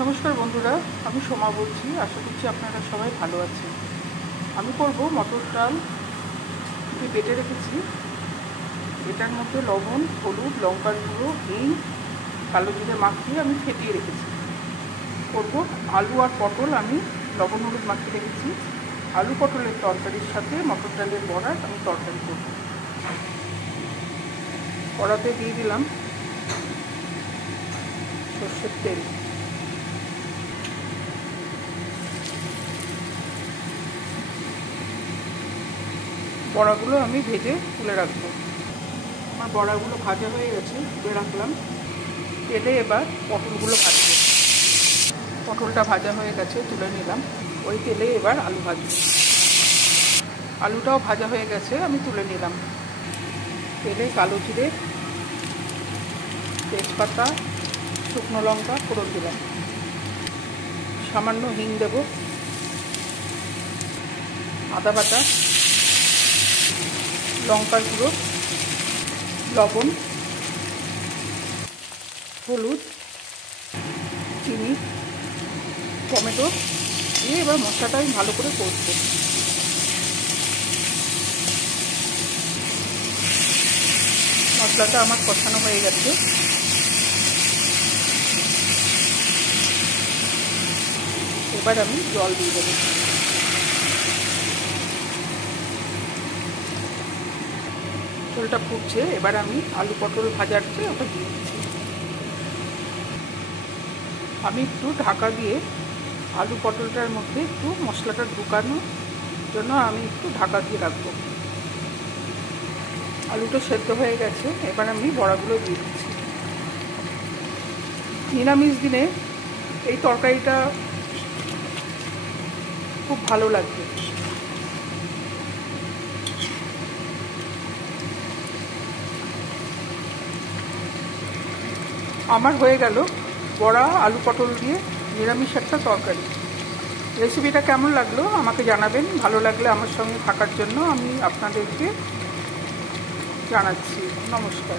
নমস্কার বন্ধুরা, আমি সোমা বলছি। আশা করছি আপনারা সবাই ভালো আছেন। আমি করব মটর ডাল বেটে রেখেছি। এটার মধ্যে লবণ, হলুদ, লঙ্কার গুঁড়ো, হিং, কালো জিরে মাখিয়ে আমি ফেটিয়ে রেখেছি। করব আলু আর পটল আমি লবণ হলুদ মাখিয়ে রেখেছি। আলু পটলের তরকারির সাথে মটর ডালের বড়ার আমি তরকারি করব। কড়াতে দিয়ে দিলাম সর্ষের তেল। বড়াগুলো আমি ভেজে তুলে রাখবো। আমার বড়াগুলো ভাজা হয়ে গেছে, তুলে রাখলাম। তেলে এবার পটলগুলো ভাজবো। পটলটা ভাজা হয়ে গেছে, তুলে নিলাম। ওই তেলে এবার আলু ভাজবো। আলুটাও ভাজা হয়ে গেছে, আমি তুলে নিলাম। তেলে কালো জিরে, তেজপাতা, শুকনো লঙ্কা ফোড়ন দিলাম। সামান্য হিং দেব, আদা বাটা, লঙ্কার গুঁড়ো, লবণ, হলুদ, চিনি, টমেটো দিয়ে এবার মশলাটা আমি ভালো করে কষবো। মশলাটা আমার কষানো হয়ে গেছে। এবার আমি জল দিয়ে দেবো। ঝোলটা ফুটছে, এবার আমি আলু পটল ভাজার চেয়ে ওটা দিয়ে দিচ্ছি। আমি একটু ঢাকা দিয়ে আলু পটলটার মধ্যে একটু মশলাটা ঢুকানোর জন্য আমি একটু ঢাকা দিয়ে রাখবো। আলুটা সেদ্ধ হয়ে গেছে, এবার আমি বড়াগুলো দিয়ে দিচ্ছি। নিরামিষ দিনে এই তরকারিটা খুব ভালো লাগবে। আমার হয়ে গেল বড়া আলু পটল দিয়ে নিরামিষ একটা তরকারি। রেসিপিটা কেমন লাগলো আমাকে জানাবেন। ভালো লাগলে আমার সঙ্গে থাকার জন্য আমি আপনাদেরকে জানাচ্ছি। নমস্কার।